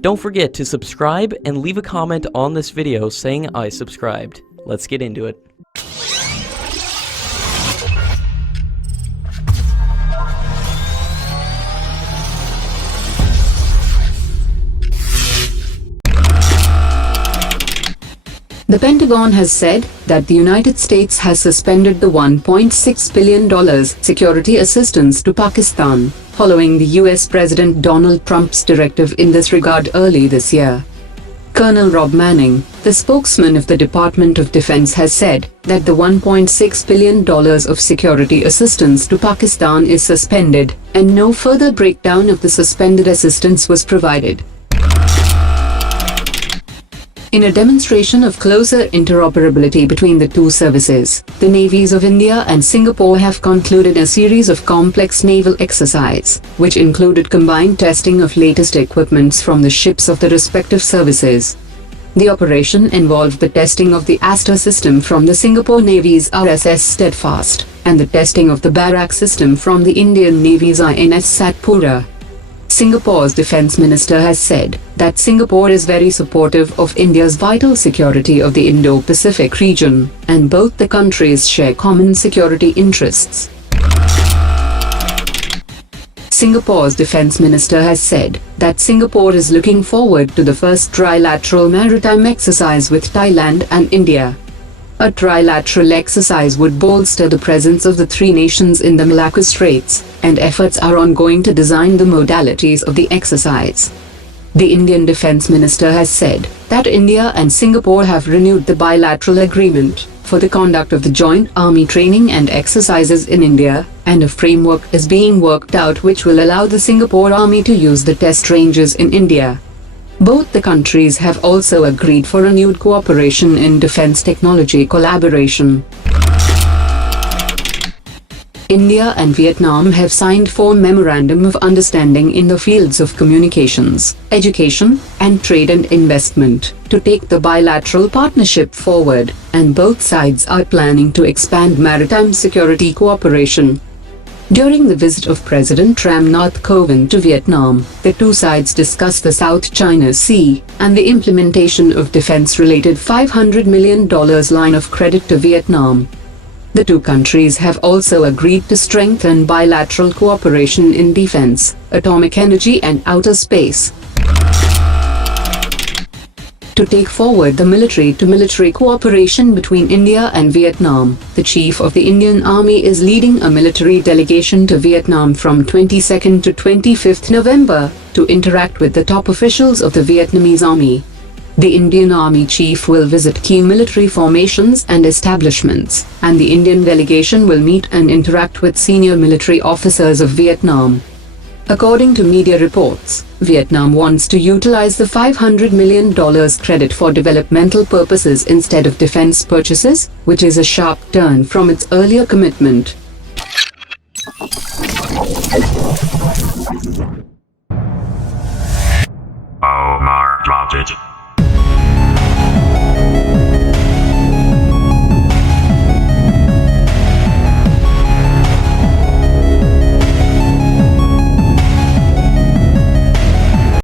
Don't forget to subscribe and leave a comment on this video saying I subscribed. Let's get into it. The Pentagon has said that the United States has suspended the $1.6 billion security assistance to Pakistan, following the US President Donald Trump's directive in this regard early this year. Colonel Rob Manning, the spokesman of the Department of Defense, has said that the $1.6 billion of security assistance to Pakistan is suspended, and no further breakdown of the suspended assistance was provided. In a demonstration of closer interoperability between the two services, the navies of India and Singapore have concluded a series of complex naval exercises, which included combined testing of latest equipments from the ships of the respective services. The operation involved the testing of the Aster system from the Singapore Navy's RSS Steadfast, and the testing of the Barak system from the Indian Navy's INS Satpura. Singapore's defense minister has said that Singapore is very supportive of India's vital security of the Indo-Pacific region, and both the countries share common security interests. Singapore's defense minister has said that Singapore is looking forward to the first trilateral maritime exercise with Thailand and India. A trilateral exercise would bolster the presence of the three nations in the Malacca Straits, and efforts are ongoing to design the modalities of the exercise. The Indian Defence Minister has said that India and Singapore have renewed the bilateral agreement for the conduct of the joint army training and exercises in India, and a framework is being worked out which will allow the Singapore Army to use the test ranges in India. Both the countries have also agreed for renewed cooperation in defense technology collaboration. India and Vietnam have signed 4 Memorandum of Understanding in the fields of communications, education, and trade and investment to take the bilateral partnership forward, and both sides are planning to expand maritime security cooperation. During the visit of President Ram Nath Kovind to Vietnam, the two sides discussed the South China Sea and the implementation of defense-related $500 million line of credit to Vietnam. The two countries have also agreed to strengthen bilateral cooperation in defense, atomic energy and outer space. To take forward the military-to-military cooperation between India and Vietnam, the Chief of the Indian Army is leading a military delegation to Vietnam from 22nd to 25th November to interact with the top officials of the Vietnamese Army. The Indian Army Chief will visit key military formations and establishments, and the Indian delegation will meet and interact with senior military officers of Vietnam. According to media reports, Vietnam wants to utilize the $500 million credit for developmental purposes instead of defense purchases, which is a sharp turn from its earlier commitment.